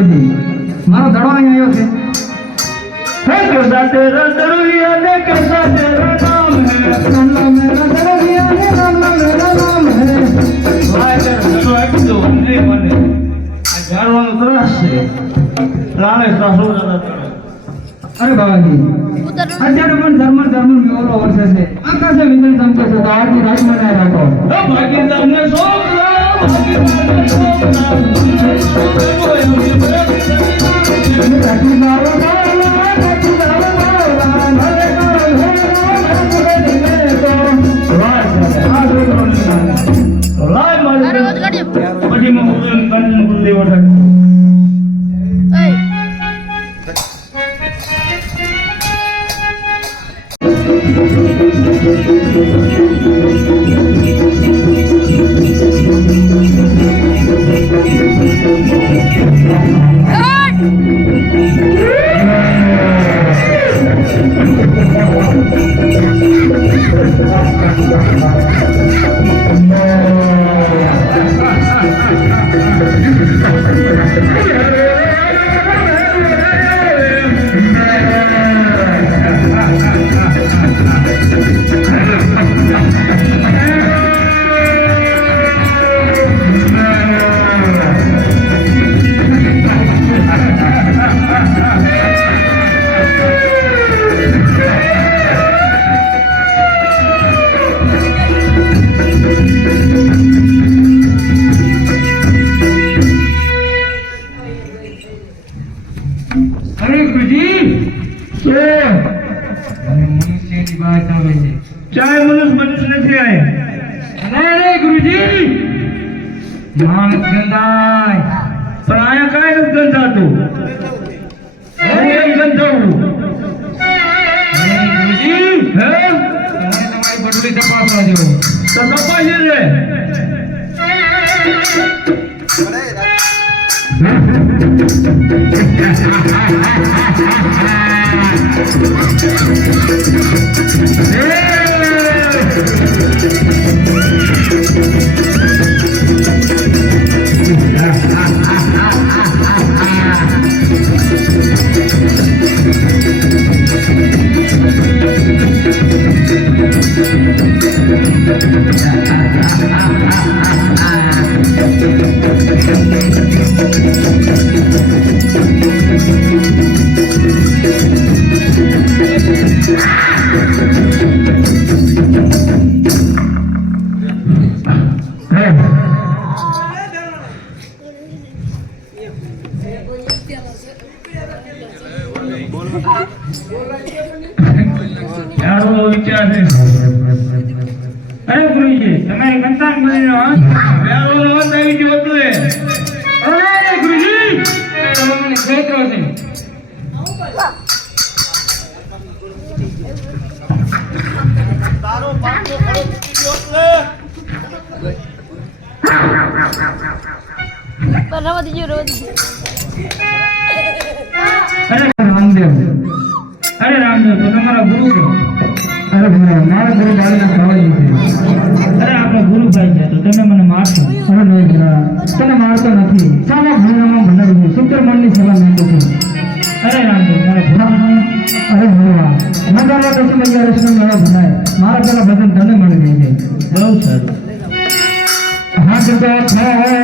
ગુરુજી મારો દડો અહીં આવ્યો છે. તેરો આપી દો નહીં મને. આ જાણવાનું ત્રાસ છે. રાણે સાસુ દાદા અરે બાબાજી અત્યારે પણ ધર્મ ધર્મ મેળો વર્ષે છે. આકાશે વિંદન ચમકે છે તો આજની રાત મને રાખો. ભાગી તમને શોખ ભાગી તમને શોખ અરે ચાય મનુષ્ય મનુષ્ય નથી આય. અરે અરે ગુરુજી! માણસ ગંધાય પણ આયા કાય નથી ગંધાતું એમ ગંધાવું. અરે ગુરુજી! હે? તમારી બટુલી તપાસવા જો તો તપાસી રે યારો વિચાર છે અરે ગુરુજી તમારે કંટાળ કરીને યારો નો આવી ગયો હતો એ. અરે ગુરુજી તમે મને છેતરો છે રવા દીજો રવા દીજો. ભગવાન મારા ગુરુ છે અરે આપણો ગુરુભાઈ છે તો તમે મને મારશો. અરે નહીં ભલા તને મારતો નથી. સામા ભણવામાં ભણાવી છે. શુક્ર સલાહ માંગુ છું. અરે રામદેવ મારા ભગવાન અરે ભગવાન મજામાં પછી મજા રસનો મેળો ભણાય મારા પેલા ભજન તને મળી ગઈ છે. બહુ સારું. હાથ તો થાય રે ઘર તો